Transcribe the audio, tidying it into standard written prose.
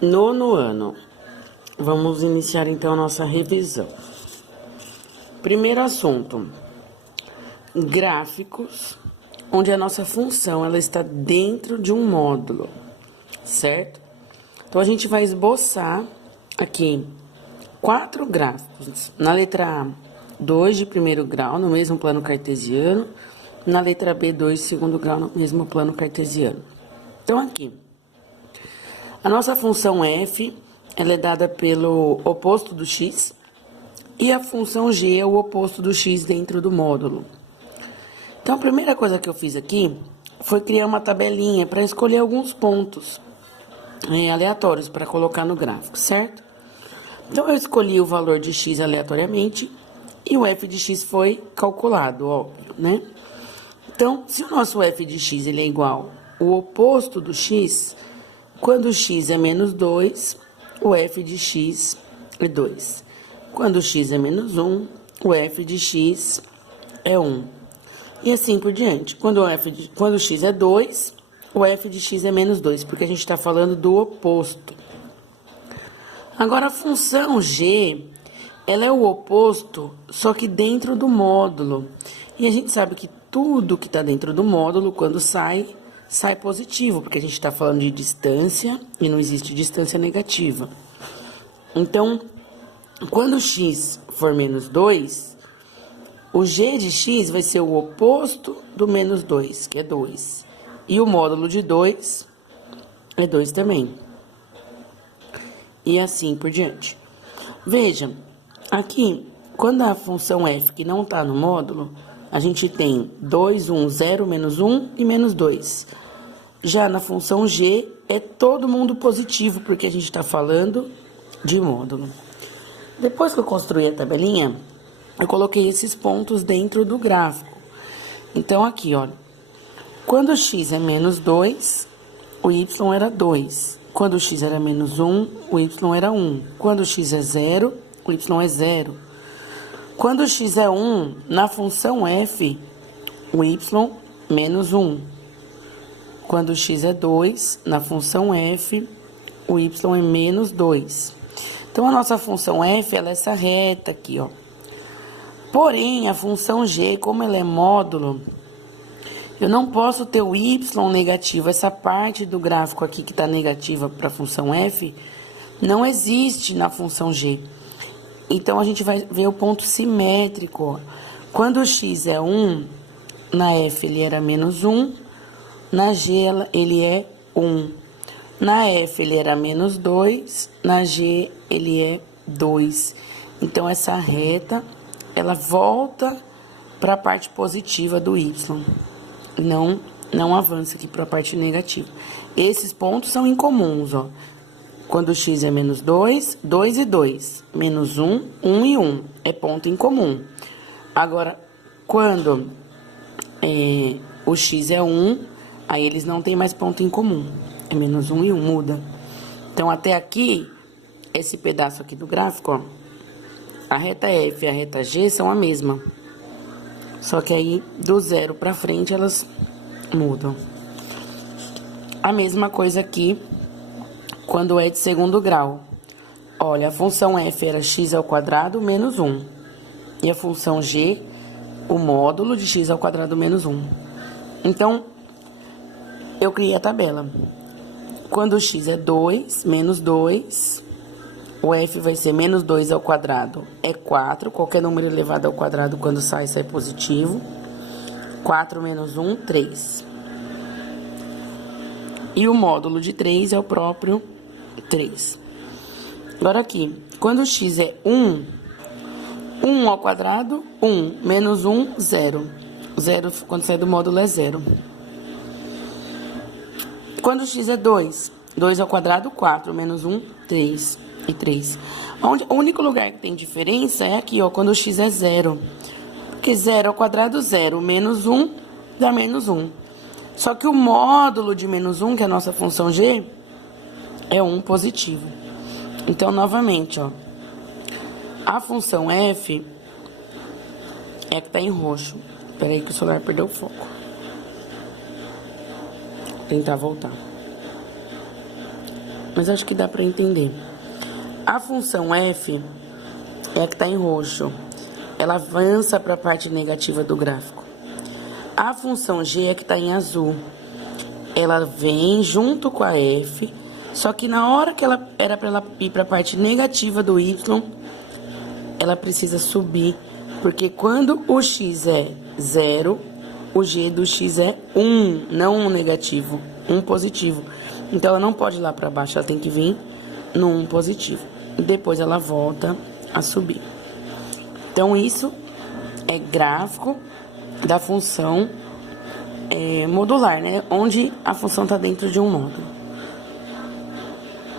Nono ano. Vamos iniciar então a nossa revisão. Primeiro assunto: gráficos, onde a nossa função ela está dentro de um módulo, certo? Então a gente vai esboçar aqui 4 gráficos. Na letra A, 2 de primeiro grau, no mesmo plano cartesiano. Na letra B, 2 de segundo grau, no mesmo plano cartesiano. Então aqui, a nossa função f, ela é dada pelo oposto do x, e a função g é o oposto do x dentro do módulo. Então, a primeira coisa que eu fiz aqui foi criar uma tabelinha para escolher alguns pontos aleatórios para colocar no gráfico, certo? Então, eu escolhi o valor de x aleatoriamente e o f de x foi calculado, óbvio, né? Então, se o nosso f de x ele é igual ao oposto do x, quando o x é menos 2, o f de x é 2. Quando o x é menos 1, o f de x é 1. E assim por diante. Quando o x é 2, o f de x é menos 2, porque a gente está falando do oposto. Agora, a função g, ela é o oposto, só que dentro do módulo. E a gente sabe que tudo que está dentro do módulo, quando sai positivo, porque a gente está falando de distância e não existe distância negativa. Então, quando o x for menos 2, o g de x vai ser o oposto do menos 2, que é 2. E o módulo de 2 é 2 também. E assim por diante. Veja, aqui, quando a função f que não está no módulo, a gente tem 2, 1, 0, menos 1 e menos 2. Já na função g, é todo mundo positivo, porque a gente está falando de módulo. Depois que eu construí a tabelinha, eu coloquei esses pontos dentro do gráfico. Então, aqui, olha. Quando o x é menos 2, o y era 2. Quando o x era menos 1, o y era 1. Quando o x é 0, o y é 0. Quando o x é 1, na função f, o y menos 1. Quando o x é 2, na função f, o y é menos 2. Então, a nossa função f, ela é essa reta aqui, ó. Porém, a função g, como ela é módulo, eu não posso ter o y negativo. Essa parte do gráfico aqui que está negativa para a função f, não existe na função g. Então, a gente vai ver o ponto simétrico, ó. Quando o x é 1, na f ele era menos 1, na g ele é 1. Na f ele era menos 2, na g ele é 2. Então, essa reta, ela volta para a parte positiva do y. Não avança aqui para a parte negativa. Esses pontos são incomuns, ó. Quando o x é menos 2, 2 e 2. Menos 1, 1 e 1. É ponto incomum. Agora, quando o x é 1, aí eles não têm mais ponto em comum. É menos 1 e 1, muda. Então, até aqui, esse pedaço aqui do gráfico, ó, a reta F e a reta G são a mesma. Só que aí, do 0 para frente, elas mudam. A mesma coisa aqui, quando é de segundo grau. Olha, a função f era x ao quadrado menos 1. E a função g, o módulo de x ao quadrado menos 1. Então, eu criei a tabela. Quando o x é 2, menos 2, o f vai ser menos 2 ao quadrado é 4. Qualquer número elevado ao quadrado, quando sai positivo. 4 menos 1, 3. E o módulo de 3 é o próprio 3. Agora aqui, quando o x é 1, 1 ao quadrado, 1. Menos 1, 0. 0, quando sai do módulo, é 0. Quando o x é 2, 2 ao quadrado, 4. Menos 1, 3. E 3. O único lugar que tem diferença é aqui, ó, quando o x é 0. Porque 0 ao quadrado, 0. Menos 1 dá menos 1. Só que o módulo de menos 1, que é a nossa função g, é 1 positivo. Então, novamente, ó, a função f é a que está em roxo. Espera aí que o celular perdeu o foco. Vou tentar voltar. mas acho que dá para entender. A função f é a que está em roxo. Ela avança para a parte negativa do gráfico. A função g é a que está em azul. Ela vem junto com a f, só que na hora que ela era para ela ir para a parte negativa do y, ela precisa subir, porque quando o x é 0, o g do x é 1, não um negativo, um positivo. Então, ela não pode ir lá para baixo, ela tem que vir no 1 positivo. E depois ela volta a subir. Então, isso é gráfico da função modular, né? Onde a função está dentro de um módulo.